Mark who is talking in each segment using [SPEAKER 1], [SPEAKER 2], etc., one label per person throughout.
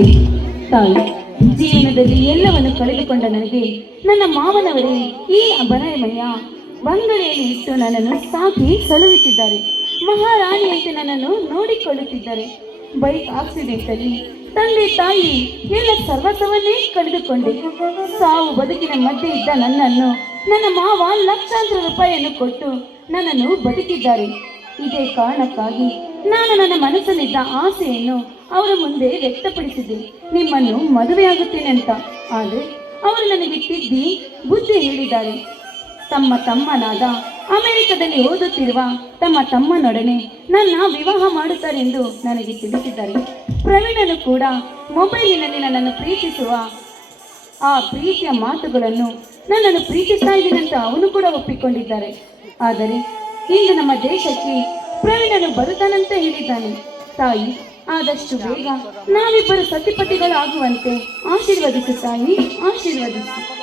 [SPEAKER 1] ಇದೆ ತಾಯಿ, ಜೀವನದಲ್ಲಿ ಎಲ್ಲವನ್ನು ಕಳೆದುಕೊಂಡ ನನಗೆ ನನ್ನ ಮಾವನವರೇ, ಈ ಅಭಯಮಯ ಬಂಗಲೆಯಲ್ಲಿ ಇಟ್ಟು ನನ್ನನ್ನು ಸಾಕಿ ಸಲಹುತ್ತಿದ್ದಾರೆ ಮಹಾರಾಣಿಯಂತೆ ನನ್ನನ್ನು ನೋಡಿಕೊಳ್ಳುತ್ತಿದ್ದಾರೆ. ಬೈಕ್ ಆಕ್ಸಿಡೆಂಟ್ ಅಲ್ಲಿ ತಂದೆ ತಾಯಿ ಎಲ್ಲ ಸರ್ವಸವನ್ನೇ ಕಳೆದುಕೊಂಡೆ. ಸಾವು ಬದುಕಿನ ಮಧ್ಯೆ ಇದ್ದ ನನ್ನನ್ನು ನನ್ನ ಮಾವ ಲಕ್ಷಾಂತರ ರೂಪಾಯಿಯನ್ನು ಕೊಟ್ಟು ನನ್ನನ್ನು ಬದುಕಿದ್ದಾರೆ. ಇದೇ ಕಾರಣಕ್ಕಾಗಿ ನಾನು ನನ್ನ ಮನಸ್ಸಲ್ಲಿದ್ದ ಆಸೆಯನ್ನು ಅವರ ಮುಂದೆ ವ್ಯಕ್ತಪಡಿಸಿದೆ. ನಿಮ್ಮನ್ನು ಮದುವೆಯಾಗುತ್ತೇನೆ ಅಂತ. ಆದರೆ ಅವರು ನನಗೆ ತಿದ್ದಿ, ಬುದ್ಧಿ ಹೇಳಿದ್ದಾರೆ. ತಮ್ಮ ತಮ್ಮನಾದ ಅಮೆರಿಕದಲ್ಲಿ ಓದುತ್ತಿರುವ ತಮ್ಮ ತಮ್ಮನೊಡನೆ ನನ್ನ ವಿವಾಹ ಮಾಡುತ್ತಾರೆಂದು ನನಗೆ ತಿಳಿಸಿದ್ದಾರೆ. ಪ್ರವೀಣನು ಕೂಡ ಮೊಬೈಲಿನಲ್ಲಿ ನನ್ನನ್ನು ಪ್ರೀತಿಸುವ ಆ ಪ್ರೀತಿಯ ಮಾತುಗಳನ್ನು ನನ್ನನ್ನು ಪ್ರೀತಿಸ್ತಾ ಇದ್ದೀನಂತ ಅವನು ಕೂಡ ಒಪ್ಪಿಕೊಂಡಿದ್ದಾರೆ. ಆದರೆ ಇಂದು ನಮ್ಮ ದೇಶಕ್ಕೆ ಪ್ರವೀಣನು ಬರುತ್ತಾನಂತ ಹೇಳಿದ್ದಾನೆ. ತಾಯಿ ಆದಷ್ಟು ಬೇಗ ನಾವಿಬ್ಬರು ಸತಿಪತಿಗಳಾಗುವಂತೆ ತಾಯಿ ಆಶೀರ್ವದಿಸು.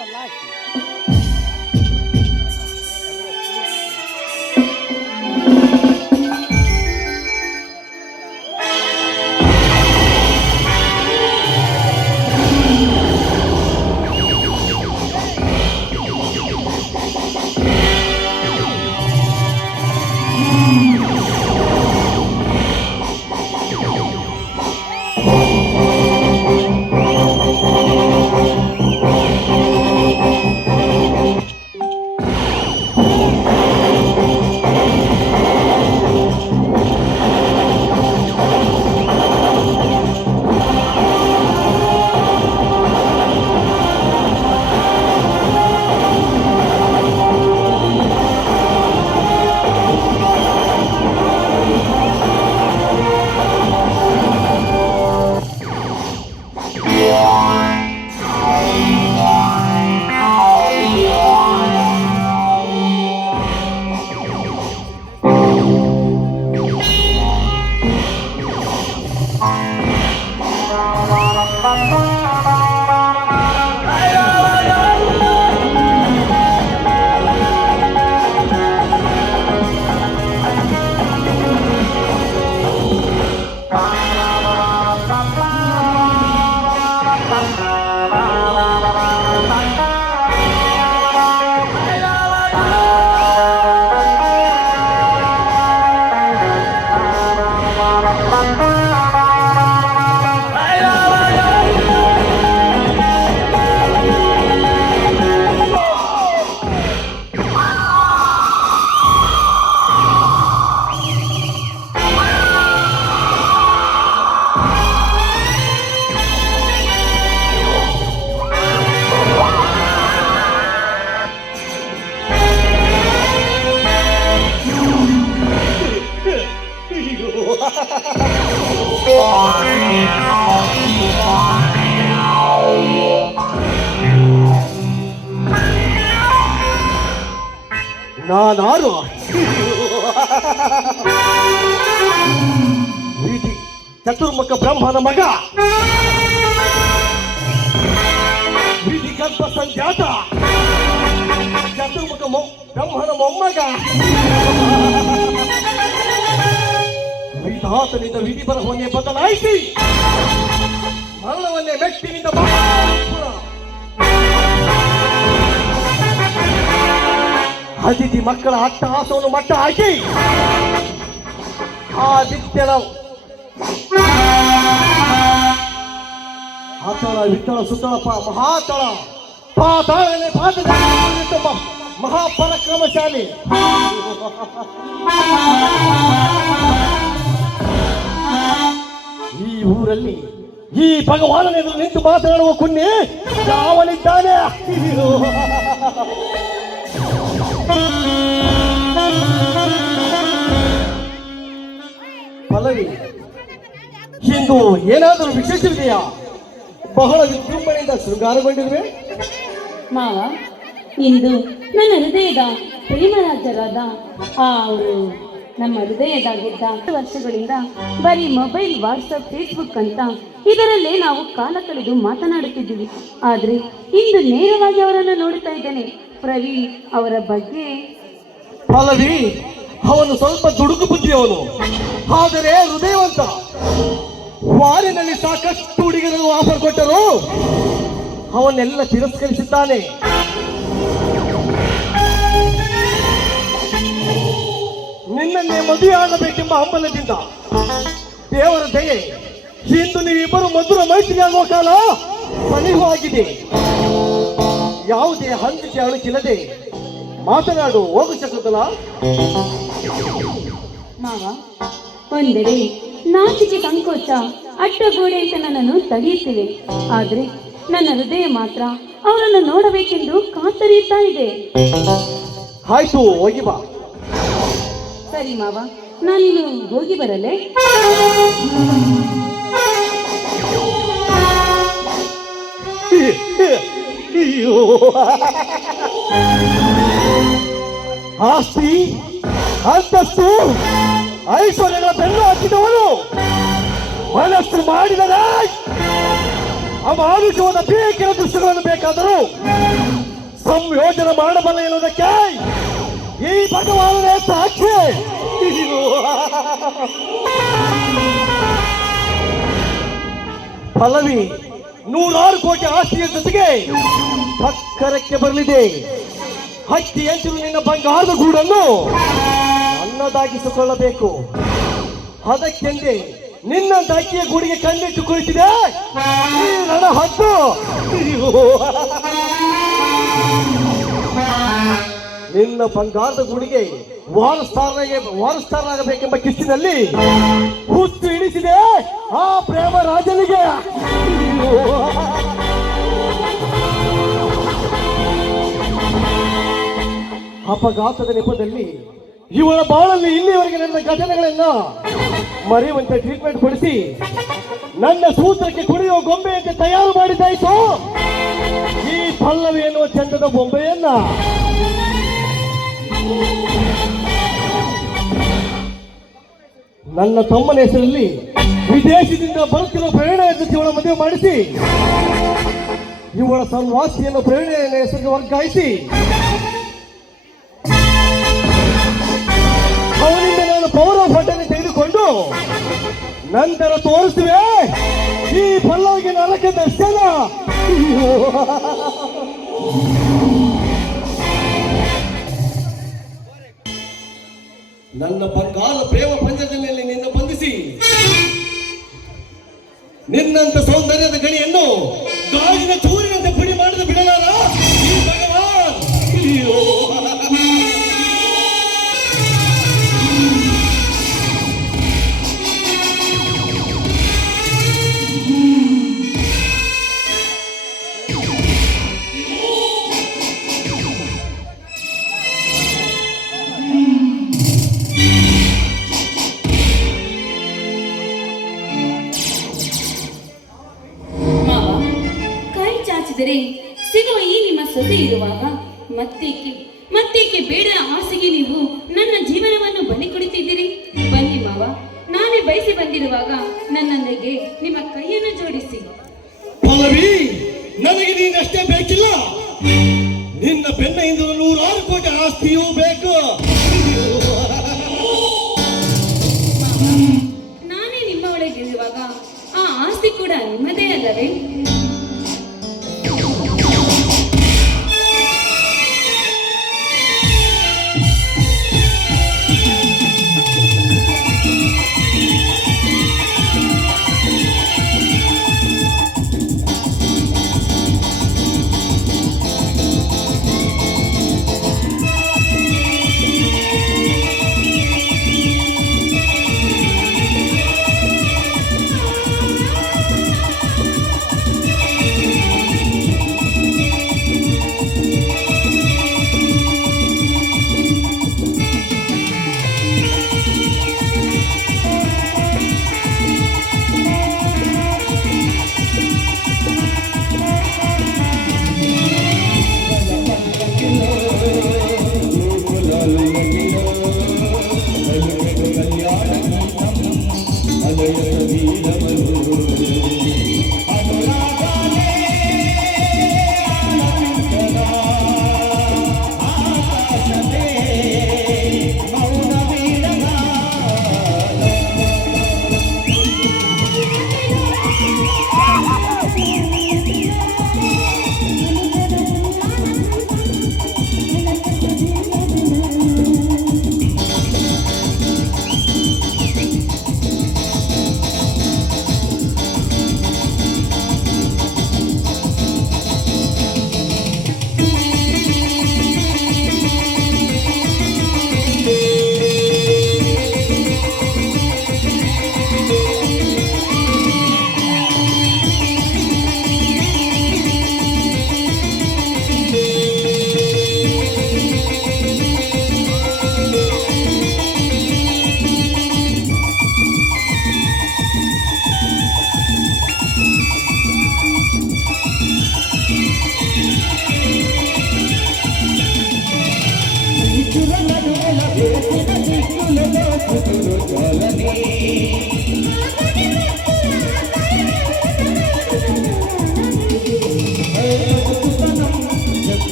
[SPEAKER 2] ಚತುರ್ಮುಖ ಬ್ರಹ್ಮನ ಮಗ. ವಿಧಿಗಲ್ಪ ಸಂಜಾತ. ಚತುರ್ಮುಖ ಬ್ರಹ್ಮನ ಮೊಮ್ಮಗ. ವಿಧಾತನಿಂದ ವಿಧಿ ಬರಹವನ್ನೇ ಬದಲಾಯಿಸಿ. ಮರಣವನ್ನೇ ಮೆಟ್ಟಿನಿಂದ ಅತಿಥಿ ಮಕ್ಕಳ ಅಟ್ಟಹಾಸವನ್ನು ಮಟ್ಟ ಹಾಕಿ. ಆದಿತ್ಯನ ಆತಳ ವಿಠಳ ಸುತ್ತಳ ಮಹಾತಳ. ಪಾತಾಳನೆ ಮ- ಮಹಾಪರಾಕ್ರಮಶಾಲಿ. ಈ ಊರಲ್ಲಿ ಈ ಭಗವಾನನ ಎದುರು ನಿಂತು ಮಾತನಾಡುವ ಕುನ್ನಿ ಯಾವನಿದ್ದಾನೆ? ಪಲ್ಲವಿ. ಇಂದು ಏನಾದರೂ ವಿಶೇಷವಿದೆಯಾ? ಬಹಳ ವಿಜೃಂಭಣೆಯಿಂದ ಶೃಂಗಾರಗೊಂಡಿರುವೆ.
[SPEAKER 1] ಮಾವ ಇಂದು ನನ್ನ ಹೃದಯದ ಪ್ರೇಮರಾಜರಾದ ಆ ಅವರು ನಮ್ಮ ಹೃದಯದಾಗಿದ್ದ ಹತ್ತು ವರ್ಷಗಳಿಂದ ಬರೀ ಮೊಬೈಲ್ ವಾಟ್ಸಪ್ ಫೇಸ್ಬುಕ್ ಅಂತ ಇದರಲ್ಲೇ ನಾವು ಕಾಲ ಕಳೆದು ಮಾತನಾಡುತ್ತಿದ್ದೀವಿ. ಆದರೆ ಇಂದು ನೇರವಾಗಿ ಅವರನ್ನು ನೋಡುತ್ತಾ ಇದ್ದೇನೆ. ಪ್ರವೀಣ್ ಅವರ ಬಗ್ಗೆ
[SPEAKER 2] ಪಲ್ಲವಿ ಅವನು ಸ್ವಲ್ಪ ದುಡುಕು ಬುದ್ಧಿಯವನು. ಆದರೆ ಹೃದಯವಂತ. ವಾರಿನಲ್ಲಿ ಸಾಕಷ್ಟು ಹುಡುಗಿಯರು ಆಫರ್ ಕೊಟ್ಟರು. ಅವನ್ನೆಲ್ಲ ತಿರಸ್ಕರಿಸಿದ್ದಾನೆ. ನಿನ್ನನ್ನೇ ಮದುವೆ ಆಗಬೇಕೆಂಬ ಹಂಬಲದಿಂದ. ದೇವರ ದಯೆ, ಇಂದು ನೀವಿಬ್ಬರು ಮಧುರ ಮೈತ್ರಿಯಾಗುವ ಕಾಲ ಸನಿಹವಾಗಿದೆ. ಯಾವುದೇ ಹಂಚಿಕೆ ಅಣುಕಿಲ್ಲದೆ ಮಾತನಾಡು, ಹೋಗು ಶಕುಂತಲ.
[SPEAKER 1] ಮಾವ, ಒಂದೆಡೆ ನಾಚಿಕೆ ಸಂಕೋಚ ಅಡ್ಡಗೋಡೆ ಅಂತ ನನ್ನನ್ನು ತಡೆಯುತ್ತಿವೆ. ಆದ್ರೆ ನನ್ನ ಹೃದಯ ಮಾತ್ರ ಅವರನ್ನು ನೋಡಬೇಕೆಂದು ಕಾತರಿಯುತ್ತಾ ಇದೆ.
[SPEAKER 2] ಆಯ್ತು ಹೋಗಿ ಬಾ.
[SPEAKER 1] ಸರಿ ಮಾವ. ನಾನಿನ್ನು ಹೋಗಿ ಬರಲೆ?
[SPEAKER 2] ಆಸ್ತಿ ಅಂತಸ್ತು. ಐಶ್ವರ್ಯಗಳ ಬೆನ್ನು ಹಾಕಿದವನು ಮನಸ್ಸು ಮಾಡಿದರೆ ಅಮಾನುಷವಾದ ಬೇಕಿನ ದೃಶ್ಯಗಳನ್ನು ಬೇಕಾದರೂ ಸಂಯೋಜನೆ ಮಾಡಬಲ್ಲ ಎನ್ನುವುದಕ್ಕೆ ಈ ಭಗವಾನನೇ ಸಾಕ್ಷಿ ಪಲ್ಲವಿ, ನೂರಾರು ಕೋಟಿ ಆಸ್ತಿಯ ಜೊತೆಗೆ ಸಕ್ಕರಕ್ಕೆ ಬರಲಿದೆ. ಹಕ್ಕಿ ಎಂಚಲು ನಿನ್ನ ಬಂಗಾರದ ಗೂಡನ್ನು ನನ್ನದಾಗಿಸಿಕೊಳ್ಳಬೇಕು ಅದಕ್ಕೆಂದೇ ನಿನ್ನ ದಾಕಿಯ ಗುಡಿಗೆ ಕಣ್ಣಿಟ್ಟು ಕುಳಿತಿದೆ ನನ್ನ ಹದ್ದು. ನಿನ್ನ ಬಂಗಾರದ ಗುಡಿಗೆ ವಾರಸ್ತಾರನಾಗೆ, ವಾರಸ್ತಾರನಾಗಬೇಕೆಂಬ ಕಿಸ್ತಿನಲ್ಲಿ ಹುಚ್ಚು ಇಳಿಸಿದೆ ಆ ಪ್ರೇಮ ರಾಜನಿಗೆ. ಅಪಘಾತದ ನೆಪದಲ್ಲಿ ಇವಳ ಬಾಳಲ್ಲಿ ಇಲ್ಲಿಯವರೆಗೆ ನನ್ನ ಘಟನೆಗಳನ್ನ ಮರೆಯುವಂತೆ ಟ್ರೀಟ್ಮೆಂಟ್ ಕೊಡಿಸಿ ನನ್ನ ಸೂತ್ರಕ್ಕೆ ಕುಡಿಯುವ ಗೊಂಬೆಯಂತೆ ತಯಾರು ಮಾಡಿದ್ದಾಯ್ತು. ಈ ಪಲ್ಲವಿ ಎನ್ನುವ ಚಂದದ ಬೊಂಬೆಯನ್ನ ನನ್ನ ತಮ್ಮನ ಹೆಸರಲ್ಲಿ ವಿದೇಶದಿಂದ ಬರುತ್ತಿರುವ ಪ್ರೇರಣೆ ಇವಳ ಮದುವೆ ಮಾಡಿಸಿ, ಇವಳ ಸನ್ವಾಸಿಯನ್ನು ಪ್ರೇರಣೆಯ ಹೆಸರಿಗೆ ವರ್ಗಾಯಿಸಿ ಅವನಿಂದ ನಾನು ಪೌರ ಪಟ್ಟನೆ ತೆಗೆದುಕೊಂಡು ನಂತರ ತೋರಿಸುವೆ ಈ ಪಲ್ಲವಿಗೆ ನರಕ ದರ್ಶನ ನನ್ನ ಬಂಗಾಲ ಪ್ರೇಮ ಪಂಚದಲ್ಲಿ ನಿನ್ನ ಬಂಧಿಸಿ. ನಿನ್ನಂತ ಸೌಂದರ್ಯದ ಗಣಿಯನ್ನು
[SPEAKER 1] ನಿನ್ನ ಬೆನ್ನ
[SPEAKER 2] ನೂರಾರು ಕೋಟಿ ಆಸ್ತಿಯೂ ಬೇಕು.
[SPEAKER 1] ನಾನೇ ನಿಮ್ಮ ಒಳಗಿರುವಾಗ ಆ ಆಸ್ತಿ ಕೂಡ ನಿಮ್ಮದೇ ಅಲ್ಲವೇ?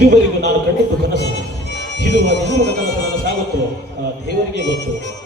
[SPEAKER 3] ಇದುವರೆಗೂ ನಾನು ಕಂಡಿದ್ದು ಕನಸು. ಇದು ಅದ್ಭುತ ಕನಸು ನಾನು ಸಾಗುತ್ತೋ ದೇವರಿಗೆ ಗೊತ್ತು.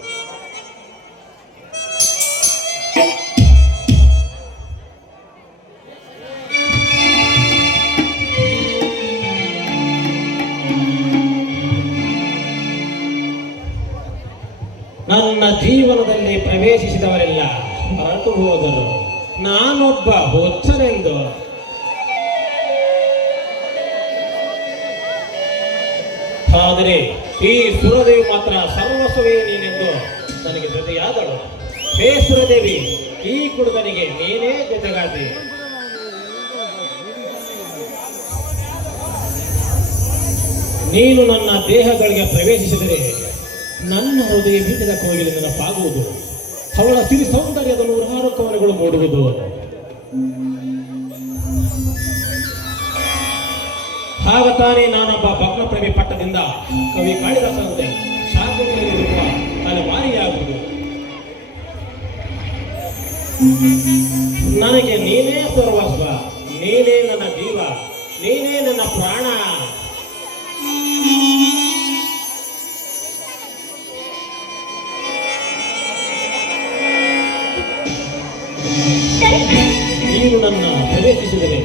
[SPEAKER 3] ಕುಡುಗನಿಗೆ ನೀನೇ ಜೊತೆಗಾದಿ ನೀನು ನನ್ನ ದೇಹಗಳಿಗೆ ಪ್ರವೇಶಿಸಿದರೆ ನನ್ನ ಹೃದಯ ಬೀಟದ ಕೋಗಿಲು ನೆನಪಾಗುವುದು. ಅವಳ ಸಿರಿ ಸೌಂದರ್ಯದ ನೂರಾರು ಕವನಗಳು ಮೂಡುವುದು. ಹಾಗತಾನೆ ತಾನೇ ನಾನೊಬ್ಬ ಭಗ್ನ ಪ್ರೇಮಿ ಪಟ್ಟದಿಂದ ಕವಿ ಕಾಳಿದಾಸನಂತೆ ಶಾಂತಿ ತಲೆಮಾರಿಯಾಗುವುದು ನನಗೆ ನೀನೇ ಸರ್ವಸ್ವ, ನೀನೇ ನನ್ನ ಜೀವ, ನೀನೇ ನನ್ನ ಪ್ರಾಣ. ನೀನು ನನ್ನ ಪ್ರವೇಶಿಸಿದರೆ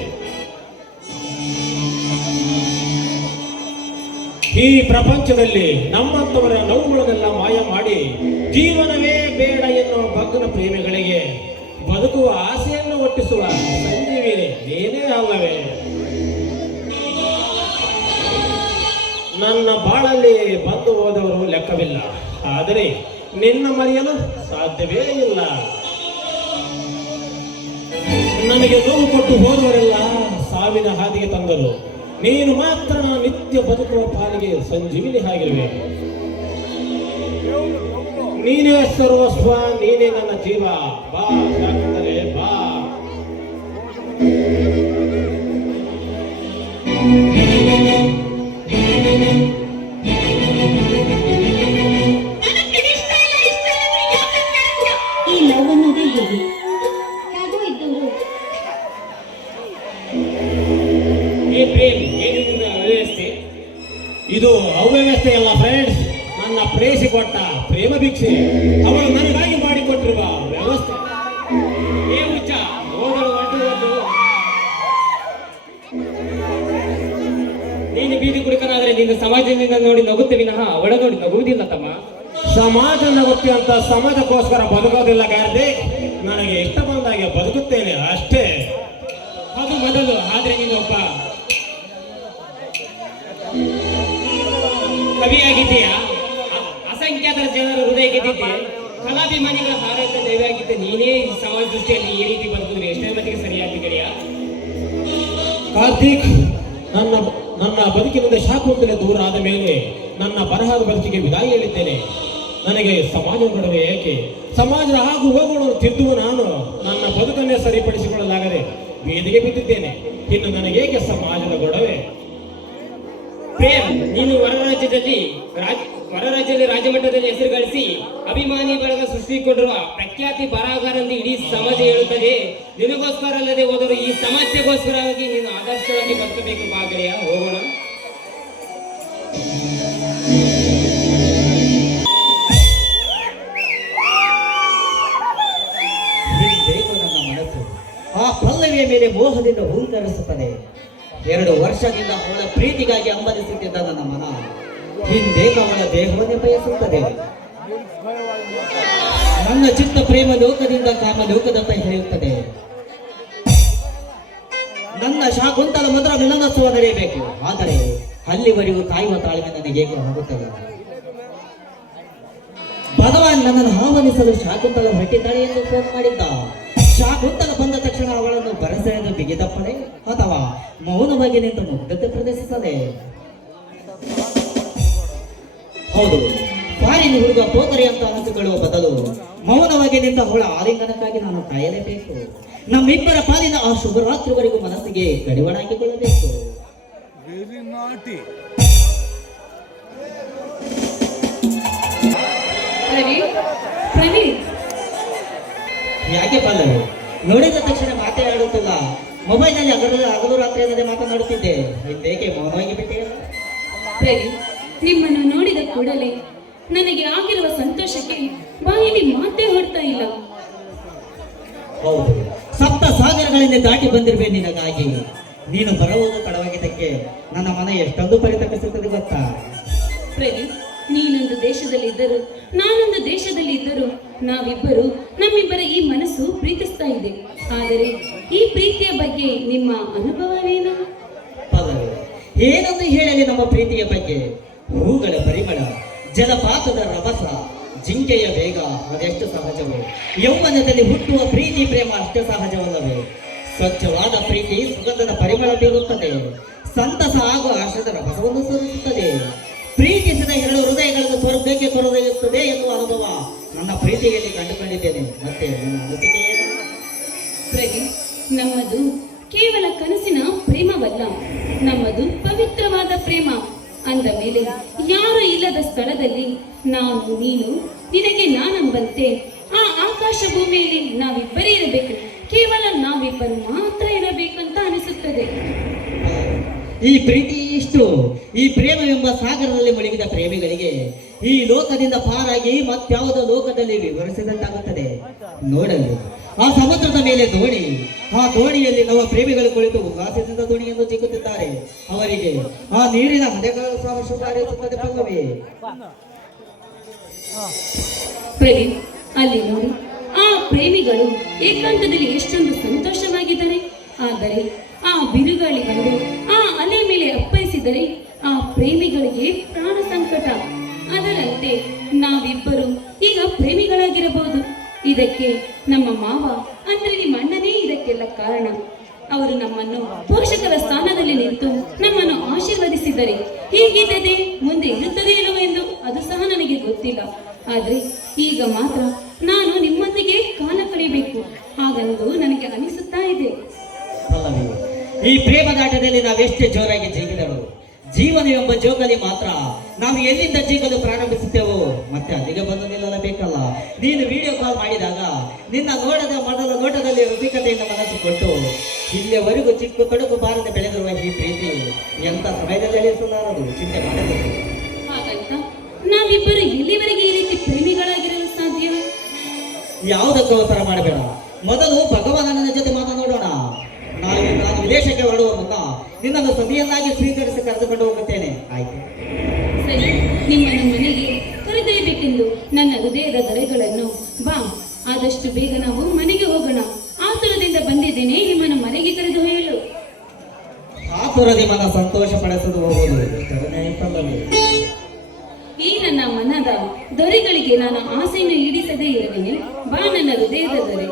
[SPEAKER 3] ಈ ಪ್ರಪಂಚದಲ್ಲಿ ನಮ್ಮಂತವರ ನೋವುಗಳನ್ನೆಲ್ಲ ಮಾಯ ಮಾಡಿ ಜೀವನವೇ ಬೇಡ ಎನ್ನುವ ಭಗ್ನ ಪ್ರೇಮಿಗಳಿಗೆ ಬದುಕುವ ಆಸೆಯನ್ನು ಒಟ್ಟಿಸುವ ಸಂಜೀವಿನಿ ನೀನೇ ಅಲ್ಲವೇ ನನ್ನ ಬಾಳಲ್ಲಿ ಬಂದು ಹೋದವರು ಲೆಕ್ಕವಿಲ್ಲ. ಆದರೆ ನಿನ್ನ ಮರೆಯಲು ಸಾಧ್ಯವೇ ಇಲ್ಲ. ನನಗೆ ನೋವು ಕೊಟ್ಟು ಹೋದವರೆಲ್ಲ ಸಾವಿನ ಹಾದಿಗೆ ತಂದರು. ನೀನು ಮಾತ್ರ ನಿತ್ಯ ಬದುಕುವ ಪಾಲಿಗೆ ಸಂಜೀವಿನಿ ಆಗಿರುವೆ. ನೀನೇ ಸರ್ವಸ್ವ ನೀನೇ ನನ್ನ ಜೀವ. ಬಾ ಶಾಕುಂತಲೆ, ಬಾ.
[SPEAKER 4] ಈ ಲವ್ ಅನ್ನೋದೇ ಹೇಗೆ ಯಾಕೋ ಇದ್ದವರು
[SPEAKER 3] ಏ ಪ್ರೇಮ್ ಇದು ಅವ್ಯವಸ್ಥೆ ಅಲ್ಲ ಫ್ರೆಂಡ್ಸ್ ನನ್ನ ಪ್ರೇಸಿ ಕೊಟ್ಟ ಪ್ರೇಮ ಭಿಕ್ಷೆ. ಅವಳು ನನಗಾಗಿ ಮಾಡಿಕೊಟ್ಟಿರುವ ವ್ಯವಸ್ಥೆ. ಏ ಹುಚ್ಚ ಹೋಗಲು ಹೊರಟು ಹೋದ್ದು
[SPEAKER 5] ನೀನು ಬೀದಿ ಕುಡುಕನಾದ್ರೆ ನಿನ್ನ ಸಮಾಜದಿಂದ ನೋಡಿ ನಗುತ್ತೆ ವಿನಃ ಒಳ ನೋಡಿ ನಗುವುದಿಲ್ಲ ತಮ್ಮ.
[SPEAKER 3] ಸಮಾಜ ನಗುತ್ತೆ ಅಂತ ಸಮಾಜಕ್ಕೋಸ್ಕರ ಬದುಕೋದಿಲ್ಲ ಗಾರ್ದೆ ನನಗೆ ಇಷ್ಟ ಬಂದಾಗೆ ಬದುಕುತ್ತೇನೆ ಅಷ್ಟೇ.
[SPEAKER 5] ಅದು ಮೊದಲು ಆದ್ರೆ ನೀನು ಕಲಾಭಿಮಾನಿಗಳ ಹಾರೈತ ದೈವಾಗಿದ್ದ ನೀನೇ ಸಮಾಜ ದೃಷ್ಟಿಯಲ್ಲಿ ಈ ರೀತಿ ಬದುಕಿದ್ರೆ ಎಷ್ಟೇ ಮಟ್ಟಿಗೆ ಸರಿಯಾಗಿ ಗೆಳೆಯ
[SPEAKER 3] ಕಾರ್ತಿಕ್, ನನ್ನ ನನ್ನ ಬದುಕಿನಿಂದ ಶಾಕುಂತಲೇ ದೂರ ಆದ ಮೇಲೆ ನನ್ನ ಬರಹದ ಬದುಕಿಗೆ ವಿದಾಯ ಹೇಳಿದ್ದೇನೆ. ನನಗೆ ಸಮಾಜದ ನಡುವೆ ಏಕೆ? ಸಮಾಜದ ಆಗು ಹೋಗುಗಳನ್ನು ತಿದ್ದುವ ನಾನು ನನ್ನ ಬದುಕನ್ನೇ ಸರಿಪಡಿಸಿಕೊಳ್ಳಲಾಗದೆ ವೇದಿಗೆ ಬಿದ್ದಿದ್ದೇನೆ. ಇನ್ನು ನನಗೇಕೆ ಸಮಾಜದ ಗೊಡವೆ?
[SPEAKER 5] ಪ್ರೇಮ್, ನೀನು ಹೊರ ರಾಜ್ಯದಲ್ಲಿ ರಾಜ್ ಹೊರ ರಾಜ್ಯದಲ್ಲಿ ರಾಜ್ಯಮಟ್ಟದಲ್ಲಿ ಹೆಸರು ಗಳಿಸಿ ಅಭಿಮಾನಿ ಬಳಗ ಸೃಷ್ಟಿಸಿಕೊಂಡಿರುವ ಪ್ರಖ್ಯಾತಿ ಬರಹಗಾರಂದು ಇಡೀ ಸಮಾಜ ಹೇಳುತ್ತದೆ. ನಿನಗೋಸ್ಕರ ಅಲ್ಲದೆ ಹೋದರು ಈ ಸಮಸ್ಯೆಗೋಸ್ಕರವಾಗಿ ನೀನು ಆದರ್ಶವಾಗಿ ಬರ್ತಬೇಕು ಬಾಗಲೆಯ ಹೋಗೋಣ.
[SPEAKER 6] ಆ ಪಲ್ಲವಿಯ ಮೇಲೆ ಮೋಹದಿಂದ ಹೂಂಕರಿಸುತ್ತದೆ ಎರಡು ವರ್ಷದಿಂದ ಅವಳ ಪ್ರೀತಿಗಾಗಿ ಅಂಬಲಿಸುತ್ತಿದ್ದ ನನ್ನ ಮನ. ಹಿಂದೆ ಅವಳ ದೇಹವನ್ನೇ ಬಯಸುತ್ತದೆ. ನನ್ನ ಚಿತ್ತ ಪ್ರೇಮ ಲೋಕದಿಂದ ಕಾಮ ಲೋಕದತ್ತ ಹೇಳುತ್ತದೆ ನನ್ನ ಶಾಕುಂತಲ ಮುದ್ರ ವಿನನಸುವ ನಡೆಯಬೇಕು. ಆದರೆ ಅಲ್ಲಿವರೆಗೂ ಕಾಯುವ ತಾಳ್ಮೆ ನನಗೆ ಆಗುತ್ತದೆ ಭಗವಾನ್ ನನ್ನನ್ನು ಆಹ್ವಾನಿಸಲು ಶಾಕುಂತಲ ಹೊರಟಿದ್ದಾಳೆ ಎಂದು ಫೋನ್ ಮಾಡಿದ್ದ. ಶಾಕುಂತಲ ಬಂದ ತಕ್ಷಣ ಅವಳನ್ನು ಬರಸೆಳೆದು ಬಿಗಿದಪ್ಪಡೆ ಅಥವಾ ಮೌನವಾಗಿ ನಿಂತು ಮುಗ್ಧತೆ ಪ್ರದರ್ಶಿಸದೆ ಹೌದು ಫಾರಿನ್ ಹುಡುಗ ಪೋತರಿ ಅಂತ ಅನಿಸಿಕೊಳ್ಳುವ ಬದಲು ಮೌನವಾಗಿ ನಿಂತ ಅವಳ ಆಲಿಂಗನಕ್ಕಾಗಿ ನಾನು ಕಾಯಲೇಬೇಕು. ನಮ್ಮಿಬ್ಬರ ಪಾಲಿನ ಆ ಶುಭರಾತ್ರಿವರೆಗೂ ಮನಸ್ಸಿಗೆ ಕಡಿವಾಣ ಹಾಕಿಕೊಳ್ಳಬೇಕು.
[SPEAKER 1] ಪ್ರವೀಣ್ ಪ್ರವೀಣ್.
[SPEAKER 6] ಯಾಕೆ ಪಲ್ಲವಿ ನೋಡಿದ ತಕ್ಷಣ ಮಾತನಾಡುತ್ತಿಲ್ಲ ಮೊಬೈಲ್ನಲ್ಲಿ ಹಗಲು ಹಗಲು ರಾತ್ರಿ ಅನ್ನದೇ ಮಾತನಾಡುತ್ತಿದ್ದೆ ಏಕೆ ಮೌನವಾಗಿ ಬಿಟ್ಟೆ
[SPEAKER 1] ರವಿ ನಿಮ್ಮನ್ನು ನೋಡಿದ ಕೂಡಲೇ ನನಗೆ ಆಗಿರುವ ಸಂತೋಷಕ್ಕೆ ಬಾಯಲ್ಲಿ ಮಾತೇ ಹೊಡ್ತಾ ಇಲ್ಲ.
[SPEAKER 6] ಹೌದು. ಸಪ್ತ ಸಾಗರಗಳಿಂದ ದಾಟಿ ಬಂದಿರುವೆ ನಿನಗಾಗಿ. ನೀನು ಬರುವುದು ತಡವಾಗಿದ್ದಕ್ಕೆ ನನ್ನ ಮನ ಎಷ್ಟೊಂದು ಪರಿತಪಿಸುತ್ತದೆ ಗೊತ್ತಾ?
[SPEAKER 1] ರವಿ ನೀನೊಂದು ದೇಶದಲ್ಲಿ ಇದ್ದರು ನಾನೊಂದು ದೇಶದಲ್ಲಿ ಇದ್ದರು ನಾವಿಬ್ಬರು, ನಮ್ಮಿಬ್ಬರ ಈ ಮನಸ್ಸು ಪ್ರೀತಿಸ್ತಾ ಇದೆ. ಆದರೆ ಈ ಪ್ರೀತಿಯ ಬಗ್ಗೆ ನಿಮ್ಮ ಅನುಭವವೇನು?
[SPEAKER 6] ಏನೊಂದು ಹೇಳಲಿ ನಮ್ಮ ಪ್ರೀತಿಯ ಬಗ್ಗೆ? ಹೂಗಳ ಪರಿಮಳ, ಜಲಪಾತದ ರಭಸ, ಜಿಂಕೆಯ ವೇಗ, ಅದೆಷ್ಟು ಸಹಜವೋ? ಯೌವನದಲ್ಲಿ ಹುಟ್ಟುವ ಪ್ರೀತಿ, ಪ್ರೇಮ ಅಷ್ಟು ಸಹಜವಲ್ಲವೇ? ಸ್ವಚ್ಛವಾದ ಪ್ರೀತಿ ಸುಗಂಧದ ಪರಿಮಳ ಬೀರುತ್ತದೆ. ಸಂತಸ ಹಾಗೂ ಆಶ್ರದ ರಭಸವನ್ನು ಸೂಚಿಸುತ್ತದೆ ಪ್ರೀತಿಸಿದ ಎರಡು ನನ್ನ ಪ್ರೀತಿಯಲ್ಲಿ ಕಂಡುಕೊಂಡಿದ್ದೇನೆ. ಮತ್ತೆ ನನ್ನ ಅನಿಸಿಕೆ?
[SPEAKER 1] ನಮ್ಮದು ಕೇವಲ ಕನಸಿನ ಪ್ರೇಮವಲ್ಲ. ನಮ್ಮದು ಪವಿತ್ರವಾದ ಪ್ರೇಮ. ಅಂದ ಮೇಲೆ ಯಾರು ಇಲ್ಲದ ಸ್ಥಳದಲ್ಲಿ ನಾನು ನೀನು ನಿನಗೆ ನಾನೆಂಬಂತೆ. ಆ ಆಕಾಶ ಭೂಮಿಯಲ್ಲಿ ನಾವಿಬ್ಬರೇ ಇರಬೇಕು. ಕೇವಲ ನಾವಿಬ್ಬರು ಮಾತ್ರ ಇರಬೇಕಂತ ಅನಿಸುತ್ತದೆ.
[SPEAKER 6] ಈ ಪ್ರೀತಿ ಇಷ್ಟು. ಈ ಪ್ರೇಮ ಎಂಬ ಸಾಗರದಲ್ಲಿ ಮುಳುಗಿದ ಪ್ರೇಮಿಗಳಿಗೆ ಈ ಲೋಕದಿಂದ ಪಾರಾಗಿ ಮತ್ಯಾವುದೋ ಲೋಕದಲ್ಲಿ ವಿವರಿಸಿದಂತಾಗುತ್ತದೆ. ನೋಡಲು. ಆ ಸಮುದ್ರದ ಮೇಲೆ ದೋಣಿ. ಆ ದೋಣಿಯಲ್ಲಿ ನಮ್ಮ ಪ್ರೇಮಿಗಳು ಕುಳಿತು ಉಲ್ಲಾಸದಿಂದ ದೋಣಿಯನ್ನು ಚಿಕ್ಕುತ್ತಿದ್ದಾರೆ ಅವರಿಗೆ, ಆ ನೀರಿನ ಹದೆಗಳು ಸಹ ಶುಭ
[SPEAKER 1] ಅಲ್ಲಿ ನೋಡಿ. ಆ ಪ್ರೇಮಿಗಳು ಏಕಾಂತದಲ್ಲಿ ಎಷ್ಟೊಂದು ಸಂತೋಷವಾಗಿದ್ದಾರೆ. ಆದರೆ ಆ ಬಿರುಗಾಳಿಗಳು ಆ ಅಲೆ ಮೇಲೆ ಅಪ್ಪಯಿಸಿದರೆ ಆ ಪ್ರೇಮಿಗಳಿಗೆ ಪ್ರಾಣ ಸಂಕಟ. ಅದರಂತೆ ನಾವಿಬ್ಬರು ಈಗ ಪ್ರೇಮಿಗಳಾಗಿರಬಹುದು. ಇದಕ್ಕೆ ನಮ್ಮ ಮಾವ ಅಂದ್ರೆ ನಿಮ್ಮ ಅಣ್ಣನೇ ಇದಕ್ಕೆಲ್ಲ ಕಾರಣ. ಅವರು ನಮ್ಮನ್ನು ಪೋಷಕರ ಸ್ಥಾನದಲ್ಲಿ ನಿಂತು ನಮ್ಮನ್ನು ಆಶೀರ್ವದಿಸಿದರೆ ಹೀಗಿದ್ದದೆ ಮುಂದೆ ಇರುತ್ತದೆ ಇಲ್ಲವೆಂದು ಅದು ಸಹ ನನಗೆ ಗೊತ್ತಿಲ್ಲ. ಆದ್ರೆ ಈಗ ಮಾತ್ರ ನಾನು ನಿಮ್ಮೊಂದಿಗೆ ಕಾಲ ಕಳೆಯಬೇಕು. ಹಾಗಂದು ನನಗೆ ಅನಿಸುತ್ತಾ ಇದೆ.
[SPEAKER 6] ಈ ಪ್ರೇಮದಾಟದಲ್ಲಿ ನಾವೆಷ್ಟೇ ಜೋರಾಗಿ ಜೀವಿದರು ಜೀವನ ಎಂಬ ಜೋಗಲಿ ಮಾತ್ರ ನಾವು ಎಲ್ಲಿಂದ ಜೀಗಲು ಪ್ರಾರಂಭಿಸುತ್ತೇವೋ ಮತ್ತೆ ಅಲ್ಲಿಗೆ ಬಂದು ನಿಲ್ಲಬೇಕಲ್ಲ ನೀನು ವಿಡಿಯೋ ಕಾಲ್ ಮಾಡಿದಾಗ ನಿನ್ನ ನೋಡದ ಮೊದಲ ನೋಟದಲ್ಲಿ ರುಚಿಕತೆಯಿಂದ ಮನಸ್ಸು ಕೊಟ್ಟು ಇಲ್ಲಿಯವರೆಗೂ ಚಿಕ್ಕ ಕಡುಕು ಬಾರದೆ ಬೆಳೆದಿರುವ ಈ ಪ್ರೀತಿ ಎಂತ ಸಮಯದಲ್ಲಿ ಅಳಿಸಲಾರದು? ಚಿಂತೆ ಮಾಡಬೇಕು
[SPEAKER 1] ಹಾಗಂತ ನಾವಿಬ್ಬರು ಇಲ್ಲಿವರೆಗೆ ಈ ರೀತಿ ಪ್ರೇಮಿಗಳಾಗಿರಲು ಸಾಧ್ಯ?
[SPEAKER 6] ಯಾವುದಕ್ಕೂ ಅವಸರ ಮಾಡಬೇಡ. ಮೊದಲು ಭಗವಾನನ ಜೊತೆ ಮಾತನಾಡೋಣ. ನಾನು ನಾನು ವಿದೇಶಕ್ಕೆ ಹೊರಡುವ ಮುನ್ನ ನಿನ್ನನ್ನು ಸತಿಯನ್ನಾಗಿ ಸ್ವೀಕರಿಸಿ ಕರೆದುಕೊಂಡು ಹೋಗುತ್ತೇನೆ. ಆಯ್ತು.
[SPEAKER 1] ಸರಿ ನಿಮ್ಮನ್ನು ಮನೆಗೆ ಕರೆದೊಯ್ಯಬೇಕೆಂದು ನನ್ನ ಹೃದಯದ ದರೆಗಳನ್ನು. ಬಾ ಆದಷ್ಟು ಬೇಗ ನಾವು ಮನೆಗೆ ಹೋಗೋಣ. ಆತುರದಿಂದ ಬಂದಿದ್ದೇನೆ ನಿಮ್ಮನ್ನು ಮನೆಗೆ ಕರೆದೊಯ್ಯಲು
[SPEAKER 6] ಆತುರದಿ ಮನ ಸಂತೋಷ ಪಡಿಸಲು ಹೋಗುವುದು.
[SPEAKER 1] ಈ ನನ್ನ ಮನದ ದೊರೆಗಳಿಗೆ ನಾನು ಆಸೆಯನ್ನು ಈಡಿಸದೇ ಇರುವೆನೆ. ಬಾ ನನ್ನ ಹೃದಯದ ದೊರೆ.